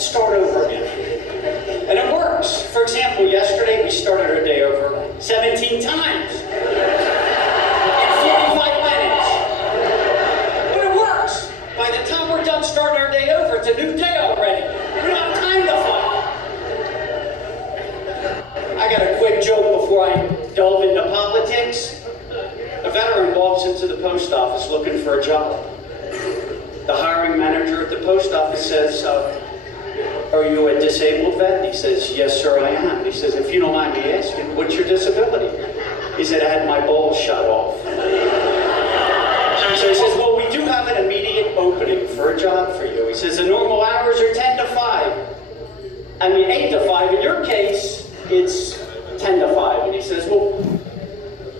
Let's start over again. And it works. For example, yesterday we started our day over 17 times in 45 minutes. But it works. By the time we're done starting our day over, it's a new day already. We don't have time to fight. I got a quick joke before I delve into politics. A veteran walks into the post office looking for a job. The hiring manager at the post office says, are you a disabled vet? He says, yes, sir, I am. He says, if you don't mind me asking, what's your disability? He said, I had my balls shut off. So he says, well, we do have an immediate opening for a job for you. He says, the normal hours are 10 to 5. I mean, 8 to 5. In your case, it's 10 to 5. And he says, well,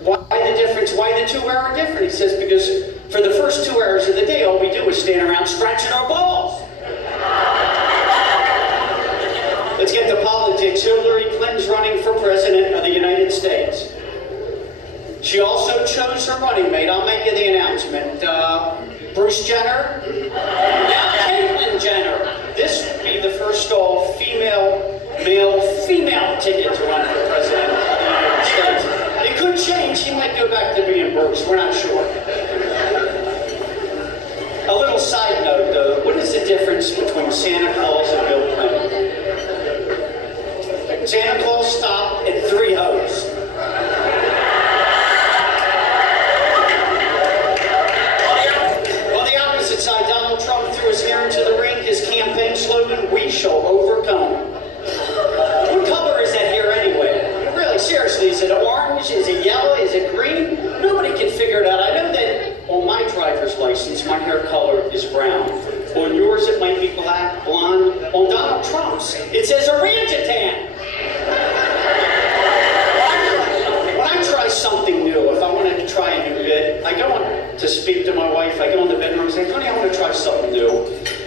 why the difference? Why the 2-hour difference? He says, because for the first 2 hours of the day, all we do is stand around scratching our balls. Let's get to politics. Hillary Clinton's running for president of the United States. She also chose her running mate. I'll make you the announcement. Bruce Jenner. Now Caitlyn Jenner. This would be the first all-female, male-female ticket to run for president of the United States. It could change. He might go back to being Bruce. We're not sure. A little side note, though. What is the difference between Santa Claus and Bill Clinton? Santa Claus stopped at 3 hoes. On the opposite side, Donald Trump threw his hair into the ring. His campaign slogan, we shall overcome. What color is that hair anyway? Really, seriously, is it orange? Is it yellow? Is it green? Nobody can figure it out. I know that on my driver's license, my hair color is brown. On yours, it might be black, blonde. On Donald Trump's, it says orangutan. When I try something new, if I want to try a new bit, I go on to speak to my wife. I go in the bedroom and say, honey, I want to try something new.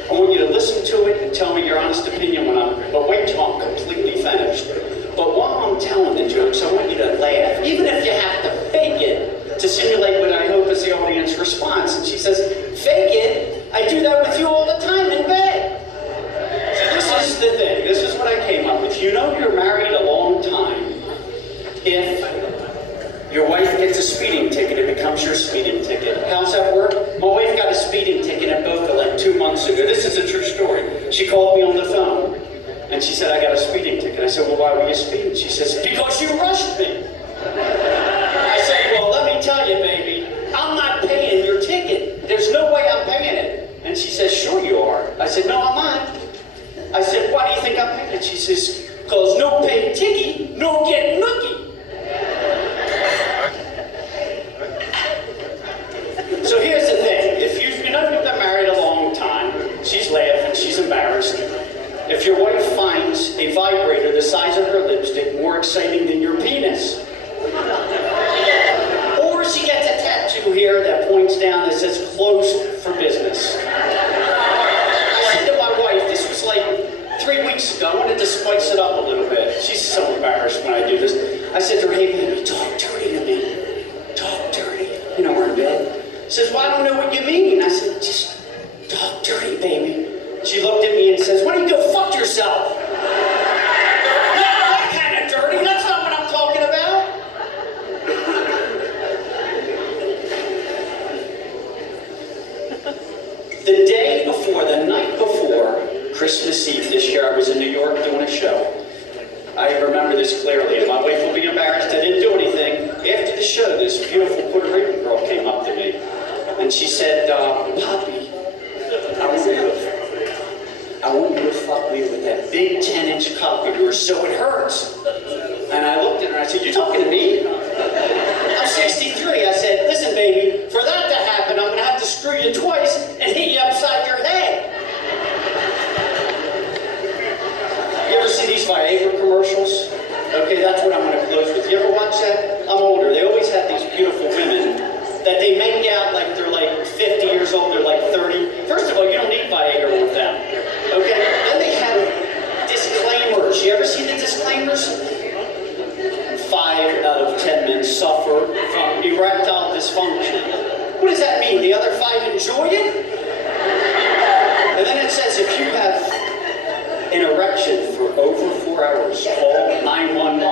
I want you to listen to it and tell me your honest opinion but wait till I'm completely finished. But while I'm telling the jokes, I want you to laugh, even if you have to fake it to simulate what I hope is the audience response. And she says, fake it? I do that with you all the time in bed. So this is the thing. This is what I came up with. You know you're married a long time if your wife gets a speeding ticket, it becomes your speeding ticket. How's that work? My wife got a speeding ticket in Boca like 2 months ago. This is a true story. She called me on the phone and she said, I got a speeding ticket. I said, well, why were you speeding? She says, because you rushed me. I said, well, let me tell you, baby, I'm not paying your ticket. There's no way I'm paying it. And she says, sure you are. I said, no, I'm not. I said, why do you think I'm paying it? She says, because no pay ticky, no get nookie. So here's the thing. If you've been married a long time, she's laughing, she's embarrassed. If your wife finds a vibrator the size of her lipstick more exciting than your penis, or she gets a tattoo here that points down that says closed for business. I said to my wife, this was like 3 weeks ago, I wanted to spice it up a little bit. She's so embarrassed when I do this. I said to her, hey baby, talk dirty to me. Talk dirty. You know, we're in bed. She says, well, I don't know what you mean. I said, just talk dirty, baby. She looked at me and says, why don't you go fuck yourself? Not that kind of dirty. That's not what I'm talking about. The day before, the night before Christmas Eve this year, I was in New York doing a show. I remember this clearly, and my wife will be embarrassed. I didn't do anything. After the show, this beautiful Puerto Rican girl came up to me, and she said, Poppy, I want you to fuck me with that big 10-inch cock of yours so it hurts. And I looked at her and I said, you're talking to me? I'm 63. I said, listen, baby, for that to happen, I'm going to have to screw you twice and hit you upside your head. You ever see these Viagra commercials? Okay, that's what I'm going to close with. You ever watch that? I'm older. They always have these beautiful women that they make out like they're like 50 years old, they're like 30. First of all, you don't need Viagra with them. Okay? Then they have disclaimers. You ever see the disclaimers? 5 out of 10 men suffer from erectile dysfunction. What does that mean? The other 5 enjoy it? And then it says if you have over 4 hours. Call 911.